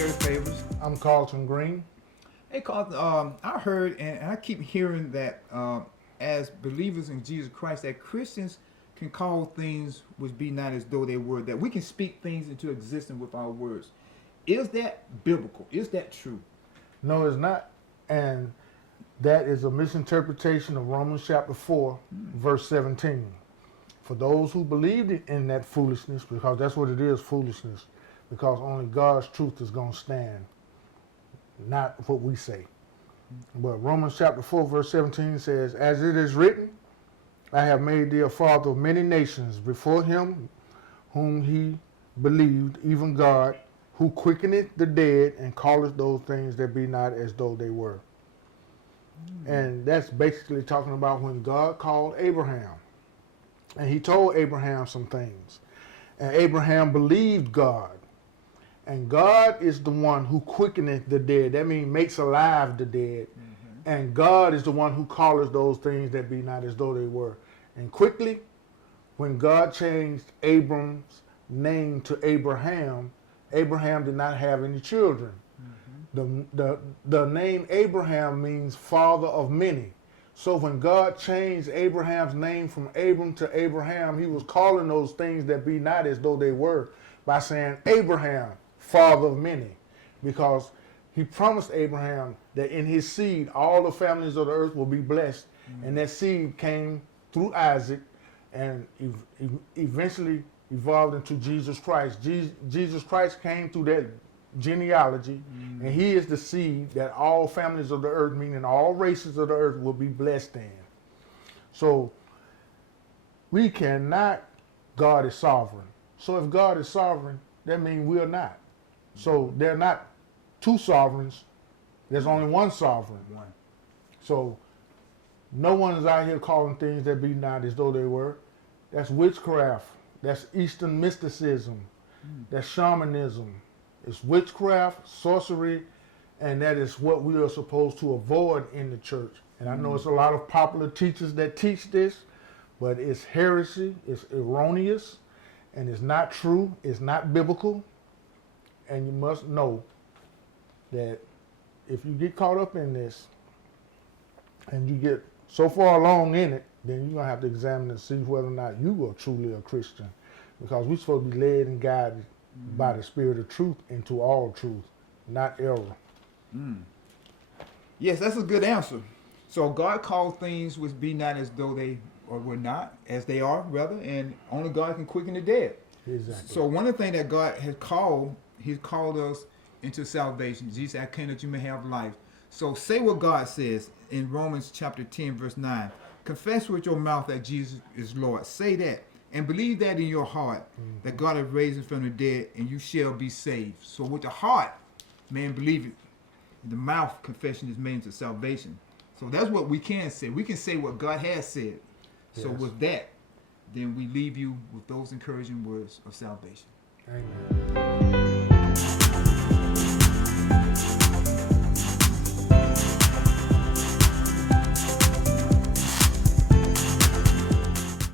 Gary Favors. I'm Carlton Green. Hey, Carlton, I heard and I keep hearing that as believers in Jesus Christ, that Christians can call things which be not as though they were, that we can speak things into existence with our words. Is that biblical? Is that true? No, it's not. And that is a misinterpretation of Romans chapter 4, verse 17. For those who believed in that foolishness, because that's what it is, foolishness, because only God's truth is going to stand, not what we say. But Romans chapter 4, verse 17 says, as it is written, I have made thee a father of many nations before him whom he believed, even God, who quickeneth the dead and calleth those things that be not as though they were. And that's basically talking about when God called Abraham. And he told Abraham some things. And Abraham believed God. And God is the one who quickeneth the dead. That means makes alive the dead. And God is the one who calleth those things that be not as though they were. And quickly, when God changed Abram's name to Abraham, Abraham did not have any children. The name Abraham means father of many. So when God changed Abraham's name from Abram to Abraham, he was calling those things that be not as though they were by saying Abraham, father of many, because he promised Abraham that in his seed all the families of the earth will be blessed. And that seed came through Isaac and eventually evolved into Jesus Christ. Jesus Christ came through that genealogy, and he is the seed that all families of the earth, meaning all races of the earth, will be blessed in. So we cannot, God is sovereign. So if God is sovereign, that means we are not. So there are not two sovereigns, there's only one sovereign. So no one is out here calling things that be not as though they were. That's witchcraft. That's Eastern mysticism. That's shamanism. It's witchcraft, sorcery, and that is what we are supposed to avoid in the church. And I know it's a lot of popular teachers that teach this, but it's heresy, it's erroneous, and it's not true, it's not biblical. And you must know that if you get caught up in this and you get so far along in it, then you're going to have to examine and see whether or not you are truly a Christian. Because we're supposed to be led and guided by the Spirit of truth into all truth, not error. Yes, that's a good answer. So God called things which be not as though they or were not, as they are, rather, and only God can quicken the dead. Exactly. So one of the things that God has called, he's called us into salvation. Jesus said, I came that you may have life. So say what God says in Romans chapter 10, verse 9. Confess with your mouth that Jesus is Lord. Say that. And believe that in your heart, that God has raised him from the dead, and you shall be saved. So with the heart, man believe it. The mouth confession is made into salvation. So that's what we can say. We can say what God has said. Yes. So with that, then we leave you with those encouraging words of salvation. Amen.